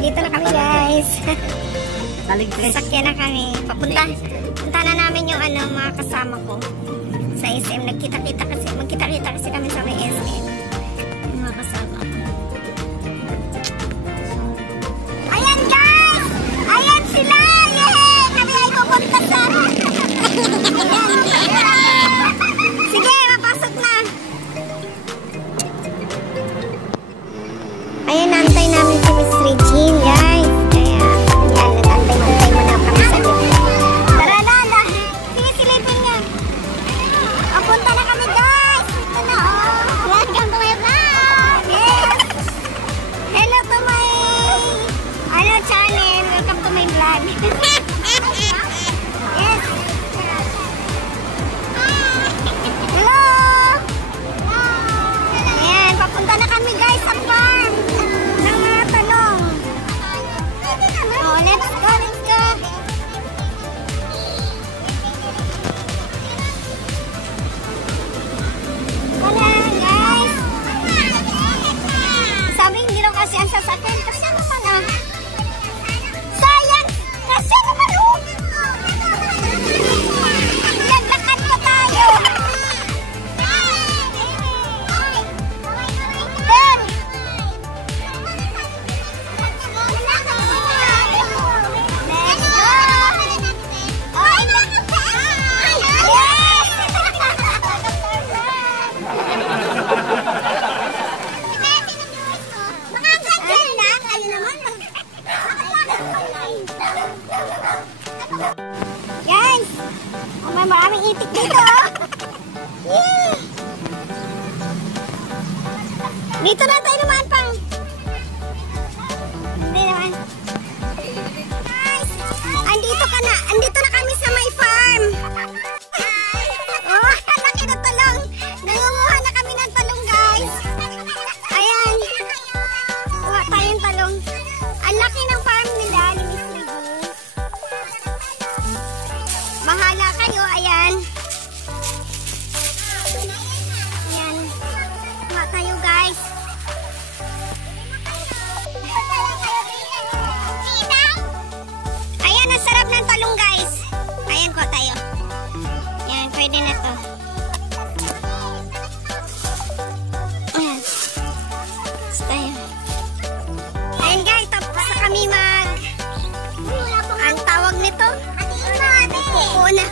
Dito na kami guys. Sasakyan na kami. Punta na namin yung mga kasama ko sa SM. Magkita-kita kasi kami sa may SM. Yung mga kasama ko. Ayan guys! Ayan sila! Yay! Kami ay pupunta sa... Sige, mapasok na! Ayan, naantay namin si Miss Regine, guys. Kaya, yan, nag-antay mo na kami sa dito. Tara na. Sige, silipin niya. Punta na kami, guys. Ito na, oh. Welcome to my vlog. Yes. Hello to my, channel. Welcome to my vlog. Yes. Hello. Ayan, papunta na kami, guys, sa farm. Let's go. Wala, guys. Sabi hindi daw kasi ang sasakyan. Kasi naman sayang. Kasi naman naglakad pa tayo. Guys, may maraming itik dito. Yeah. Dito na tayo naman pang. Hindi naman. Guys, andito na kami sa my farm. Oh, laki na talong. Nangunguha na kami ng talong, guys. Ayan. Kuha tayong talong. Ang laki ng farm nila ni Miss Regine. Bahala kayo, ayan. Ayan. Kuha tayo, guys. Ayan, ang sarap ng talong, guys. Ayan, kuha tayo. Ayan, pwede na to. Ayan. Tayo. Ayan, guys, tapos na kami ang tawag nito? Kuko na.